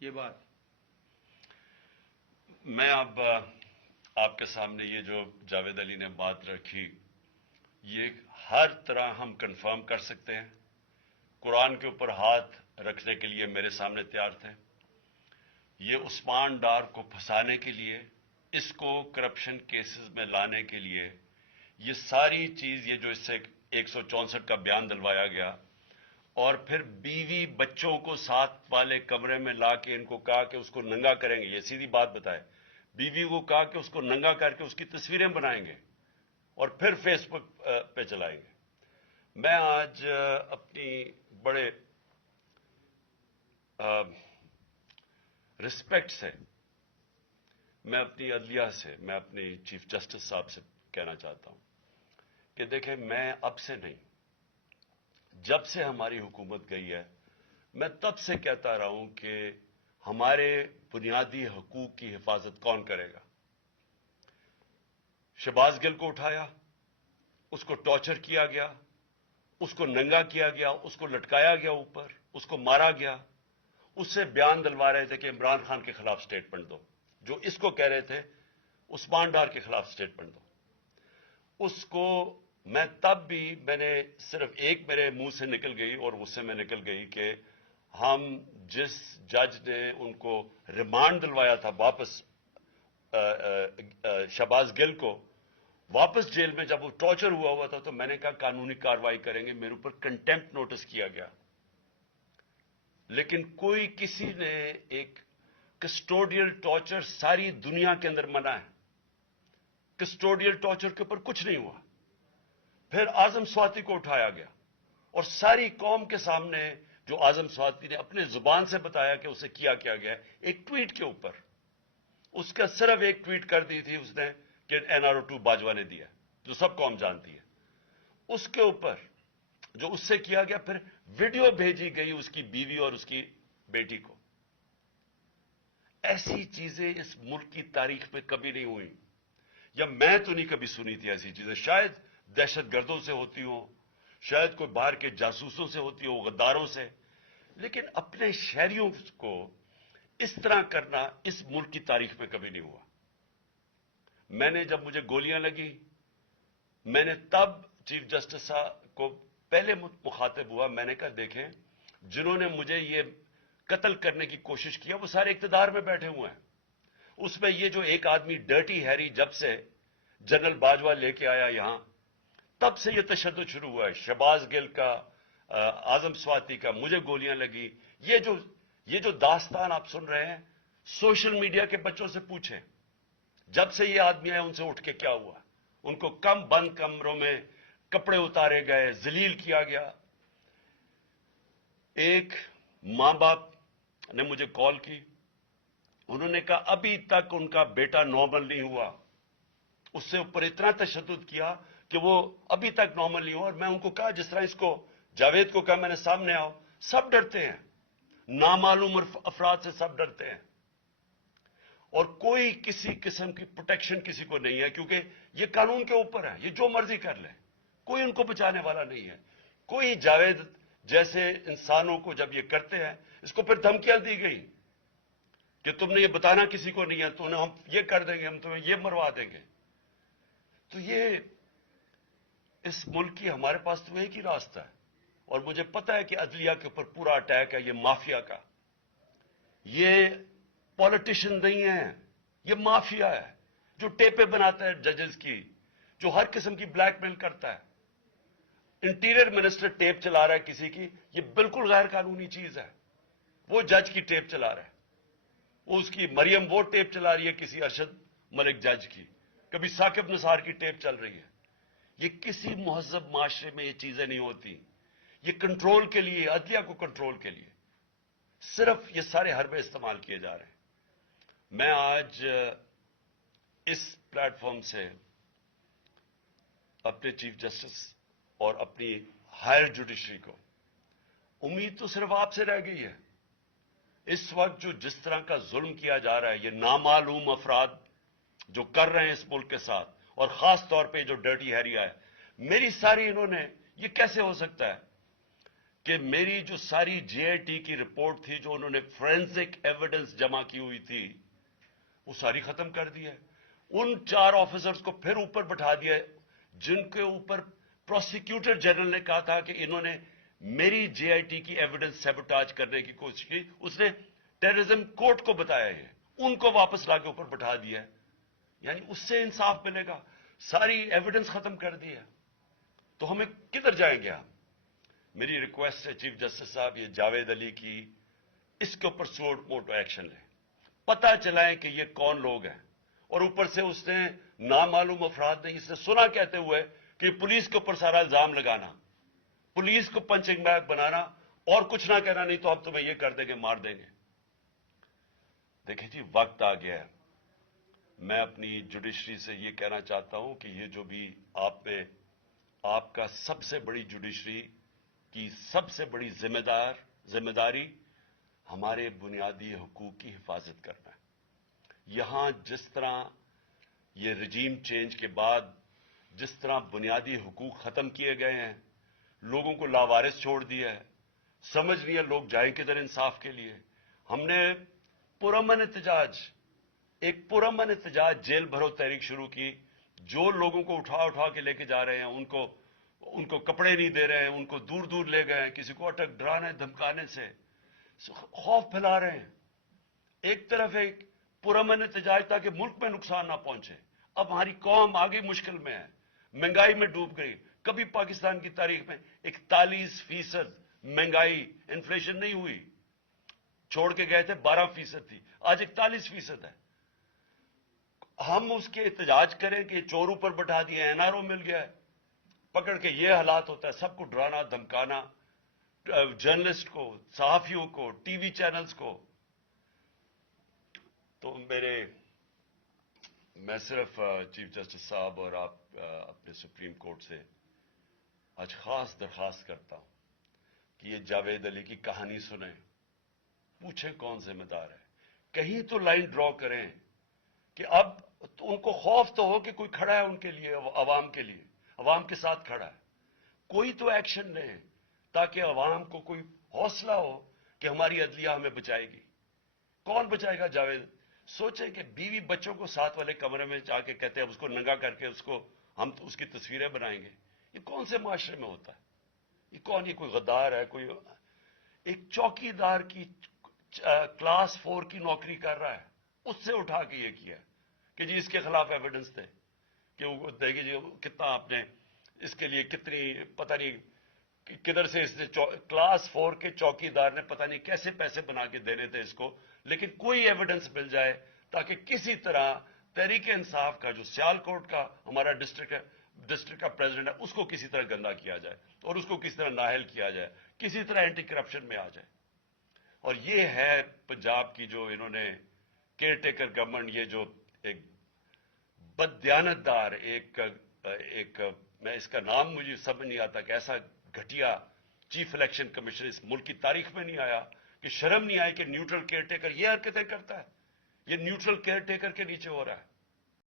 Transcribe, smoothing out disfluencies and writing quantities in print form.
یہ بات؟ میں اب آپ کے سامنے یہ جو جاوید علی نے بات رکھی، یہ ہر طرح ہم کنفرم کر سکتے ہیں. قرآن کے اوپر ہاتھ رکھنے کے لیے میرے سامنے تیار تھے. یہ عثمان ڈار کو پھنسانے کے لیے، اس کو کرپشن کیسز میں لانے کے لیے، یہ ساری چیز، یہ جو اس سے 164 کا بیان دلوایا گیا، اور پھر بیوی بچوں کو ساتھ والے کمرے میں لا کے ان کو کہا کہ اس کو ننگا کریں گے. یہ سیدھی بات بتائے، بیوی کو کہا کہ اس کو ننگا کر کے اس کی تصویریں بنائیں گے اور پھر فیس بک پہ چلائیں گے. میں آج اپنی بڑے رسپیکٹ سے، میں اپنی عدلیہ سے، میں اپنی چیف جسٹس صاحب سے کہنا چاہتا ہوں کہ دیکھیں، میں اب سے نہیں، جب سے ہماری حکومت گئی ہے، میں تب سے کہتا رہا ہوں کہ ہمارے بنیادی حقوق کی حفاظت کون کرے گا. شہباز گل کو اٹھایا، اس کو ٹارچر کیا گیا، اس کو ننگا کیا گیا، اس کو لٹکایا گیا اوپر، اس کو مارا گیا. اس سے بیان دلوا رہے تھے کہ عمران خان کے خلاف سٹیٹمنٹ دو، جو اس کو کہہ رہے تھے عثمان ڈار کے خلاف سٹیٹمنٹ دو. اس کو میں تب بھی، میں نے صرف ایک میرے منہ سے نکل گئی اور غصے میں نکل گئی کہ ہم جس جج نے ان کو ریمانڈ دلوایا تھا واپس، شہباز گل کو واپس جیل میں، جب وہ ٹارچر ہوا تھا، تو میں نے کہا قانونی کارروائی کریں گے. میرے اوپر کنٹیمپٹ نوٹس کیا گیا، لیکن کوئی کسی نے ایک کسٹوڈیل ٹارچر ساری دنیا کے اندر منع ہے. کسٹوڈیل ٹارچر کے اوپر کچھ نہیں ہوا. پھر اعظم سواتی کو اٹھایا گیا اور ساری قوم کے سامنے جو اعظم سواتی نے اپنے زبان سے بتایا کہ اسے کیا گیا، ایک ٹویٹ کے اوپر، اس کا صرف ایک ٹویٹ کر دی تھی اس نے کہ NRO2 باجوہ نے دیا، جو سب قوم جانتی ہے. اس کے اوپر جو اس سے کیا گیا، پھر ویڈیو بھیجی گئی اس کی بیوی اور اس کی بیٹی کو. ایسی چیزیں اس ملک کی تاریخ میں کبھی نہیں ہوئی، یا میں تو نہیں کبھی سنی تھی ایسی چیزیں. شاید دہشت گردوں سے ہوتی ہوں، شاید کوئی باہر کے جاسوسوں سے ہوتی ہو، غداروں سے، لیکن اپنے شہریوں کو اس طرح کرنا اس ملک کی تاریخ میں کبھی نہیں ہوا. میں نے، جب مجھے گولیاں لگی، میں نے تب چیف جسٹس صاحب کو پہلے مخاطب ہوا. میں نے کہا دیکھیں، جنہوں نے مجھے یہ قتل کرنے کی کوشش کیا وہ سارے اقتدار میں بیٹھے ہوئے ہیں. اس میں یہ جو ایک آدمی ڈرٹی ہیری جب سے جنرل باجوہ لے کے آیا یہاں، تب سے یہ تشدد شروع ہوا ہے. شہباز گل کا، اعظم سواتی کا، مجھے گولیاں لگی. یہ جو داستان آپ سن رہے ہیں، سوشل میڈیا کے بچوں سے پوچھیں، جب سے یہ آدمی آئے ان سے اٹھ کے کیا ہوا. ان کو بند کمروں میں کپڑے اتارے گئے، ذلیل کیا گیا. ایک ماں باپ نے مجھے کال کی، انہوں نے کہا ابھی تک ان کا بیٹا نارمل نہیں ہوا. اس سے اوپر اتنا تشدد کیا کہ وہ ابھی تک نارمل نہیں ہوا. اور میں ان کو کہا، جس طرح اس کو جاوید کو کہا میں نے سامنے آؤ، سب ڈرتے ہیں، نامعلوم افراد سے سب ڈرتے ہیں، اور کوئی کسی قسم کی پروٹیکشن کسی کو نہیں ہے، کیونکہ یہ قانون کے اوپر ہے، یہ جو مرضی کر لے، کوئی ان کو بچانے والا نہیں ہے. کوئی جاوید جیسے انسانوں کو جب یہ کرتے ہیں، اس کو پھر دھمکیاں دی گئی کہ تم نے یہ بتانا کسی کو نہیں ہے، تو ہم یہ کر دیں گے، ہم تمہیں یہ مروا دیں گے. تو یہ اس ملک کی، ہمارے پاس تو ایک ہی راستہ ہے، اور مجھے پتا ہے کہ عدلیہ کے اوپر پورا اٹیک ہے، یہ مافیا کا. یہ پولیٹیشین نہیں ہے، یہ مافیا ہے جو ٹیپیں بناتا ہے ججز کی، جو ہر قسم کی بلیک میل کرتا ہے. انٹیریئر منسٹر ٹیپ چلا رہا ہے کسی کی، یہ بالکل غیر قانونی چیز ہے. وہ جج کی ٹیپ چلا رہا ہے، وہ اس کی مریم وہ ٹیپ چلا رہی ہے کسی ارشد ملک جج کی، کبھی ثاقب نثار کی ٹیپ چل رہی ہے. یہ کسی مہذب معاشرے میں یہ چیزیں نہیں ہوتی. یہ کنٹرول کے لیے، عدلیہ کو کنٹرول کے لیے صرف یہ سارے حربے استعمال کیے جا رہے ہیں. میں آج اس پلیٹ فارم سے اپنے چیف جسٹس اور اپنی ہائر جوڈیشری کو، امید تو صرف آپ سے رہ گئی ہے. اس وقت جو جس طرح کا ظلم کیا جا رہا ہے، یہ نامعلوم افراد جو کر رہے ہیں اس ملک کے ساتھ، اور خاص طور پہ جو ڈرٹی ہیریا ہے، میری ساری انہوں نے، یہ کیسے ہو سکتا ہے کہ میری جو ساری جے آئی ٹی کی رپورٹ تھی جو انہوں نے فورینسک ایویڈنس جمع کی ہوئی تھی وہ ساری ختم کر دی ہے. ان 4 آفیسرز کو پھر اوپر بٹھا دیا ہے جن کے اوپر پروسیکیوٹر جنرل نے کہا تھا کہ انہوں نے میری جے آئی ٹی کی ایویڈنس سیبوٹاج کرنے کی کوشش کی. اس نے ٹیررزم کورٹ کو بتایا ہے, ان کو واپس لا کے اوپر بٹھا دیا ہے. یعنی اس سے انصاف ملے گا. ساری ایویڈنس ختم کر دی ہے تو ہمیں کدھر جائیں گے ہم؟ میری ریکویسٹ ہے چیف جسٹس صاحب, یہ جاوید علی کی اس کے اوپر سوٹ موٹو ایکشن لیں, پتہ چلائیں کہ یہ کون لوگ ہیں. اور اوپر سے اس نے نامعلوم افراد نے اس نے سنا کہتے ہوئے کہ پولیس کے اوپر سارا الزام لگانا, پولیس کو پنچنگ بیگ بنانا اور کچھ نہ کہنا, نہیں تو ہم تمہیں یہ کر دیں گے, مار دیں گے. دیکھیں جی وقت آ گیا ہے. میں اپنی جوڈیشری سے یہ کہنا چاہتا ہوں کہ یہ جو بھی آپ کا سب سے بڑی جوڈیشری کی سب سے بڑی ذمہ داری ہمارے بنیادی حقوق کی حفاظت کرنا ہے. یہاں جس طرح یہ رجیم چینج کے بعد جس طرح بنیادی حقوق ختم کیے گئے ہیں, لوگوں کو لاوارث چھوڑ دیا ہے, سمجھ نہیں ہے لوگ جائیں کدھر انصاف کے لیے. ہم نے ایک پرامن احتجاج جیل بھرو تحریک شروع کی. جو لوگوں کو اٹھا کے لے کے جا رہے ہیں ان کو کپڑے نہیں دے رہے ہیں, ان کو دور دور لے گئے ہیں, کسی کو اٹک ڈرانے دھمکانے سے خوف پھیلا رہے ہیں. ایک طرف ایک پرامن احتجاج تھا کہ ملک میں نقصان نہ پہنچے. اب ہماری قوم آگے مشکل میں ہے, مہنگائی میں ڈوب گئی. کبھی پاکستان کی تاریخ میں 41% مہنگائی انفلیشن نہیں ہوئی. چھوڑ کے گئے تھے 12% تھی, آج 41% ہے. ہم اس کے احتجاج کریں کہ چور اوپر بٹھا دیے, این آر او مل گیا ہے, پکڑ کے یہ حالات ہوتا ہے, سب کو ڈرانا دھمکانا, جرنلسٹ کو, صحافیوں کو, ٹی وی چینلز کو. تو میں صرف چیف جسٹس صاحب اور آپ اپنے سپریم کورٹ سے آج خاص درخواست کرتا ہوں کہ یہ جاوید علی کی کہانی سنیں, پوچھیں کون ذمہ دار ہے, کہیں تو لائن ڈرا کریں کہ اب ان کو خوف تو ہو کہ کوئی کھڑا ہے ان کے لیے, عوام کے لیے, عوام کے ساتھ کھڑا ہے. کوئی تو ایکشن لیں تاکہ عوام کو کوئی حوصلہ ہو کہ ہماری عدلیہ ہمیں بچائے گی. کون بچائے گا جاوید؟ سوچیں کہ بیوی بچوں کو ساتھ والے کمرے میں جا کے کہتے ہیں اس کو ننگا کر کے ہم اس کی تصویریں بنائیں گے. یہ کون سے معاشرے میں ہوتا ہے؟ یہ کوئی غدار ہے, کوئی ایک چوکی دار کی کلاس 4 کی نوکری کر رہا ہے, اس سے اٹھا کے یہ کیا کہ جی اس کے خلاف ایویڈنس تھے کہ وہ دیکھیے جی کتنا آپ نے اس کے لیے کتنی پتہ نہیں کدھر سے اس نے کلاس 4 کے چوکی دار نے پتہ نہیں کیسے پیسے بنا کے دینے تھے اس کو, لیکن کوئی ایویڈنس مل جائے تاکہ کسی طرح تحریک انصاف کا جو سیالکوٹ کا ہمارا ڈسٹرکٹ کا پریزیڈنٹ ہے اس کو کسی طرح گندا کیا جائے اور اس کو کسی طرح نااہل کیا جائے, کسی طرح اینٹی کرپشن میں آ جائے. اور یہ ہے پنجاب کی جو انہوں نے کیئر ٹیکر گورنمنٹ, یہ جو ایک بددیانت دار ایک میں اس کا نام مجھے سمجھ نہیں آتا کہ ایسا گھٹیا چیف الیکشن کمیشن اس ملک کی تاریخ میں نہیں آیا, کہ شرم نہیں آئی کہ نیوٹرل کیئر ٹیکر یہ حرکتیں کرتا ہے. یہ نیوٹرل کیئر ٹیکر کے نیچے ہو رہا ہے.